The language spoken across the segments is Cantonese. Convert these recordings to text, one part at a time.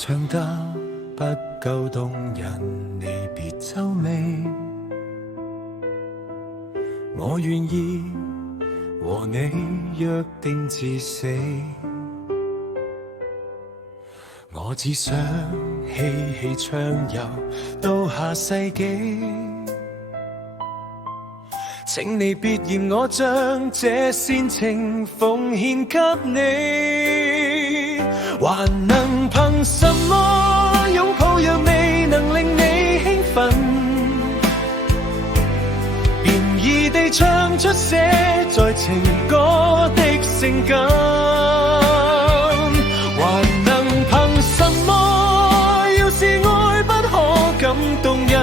唱得不夠動人，離別皺眉。我願意和你約定至死，我只想嬉戲暢遊到下世紀。請你別嫌我將這煽情奉獻給你，還能憑什麼擁抱若未能令你興奮，便宜地唱出寫在情歌的性感，還能憑什麼要是愛不可感動人，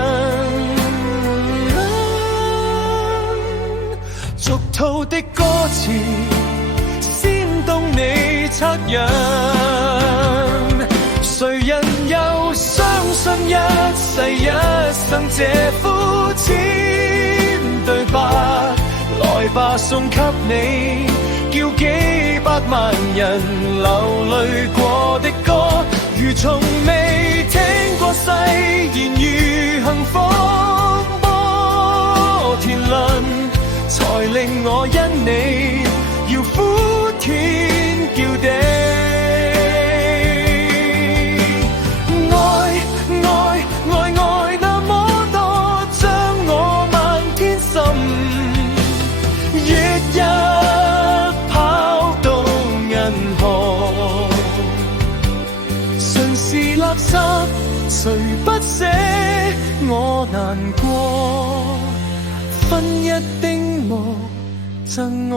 俗套的歌詞先動你惻隱，誰人又相信一世一生這膚淺對白？來吧，送給你，叫幾百萬人流淚過的歌，如從未聽過誓言如幸福摩天輪，才令我因你要呼天叫地。愛那麼多，將我漫天心亦一拋到銀河，誰是垃圾，誰不捨我難過，分一丁目贈我。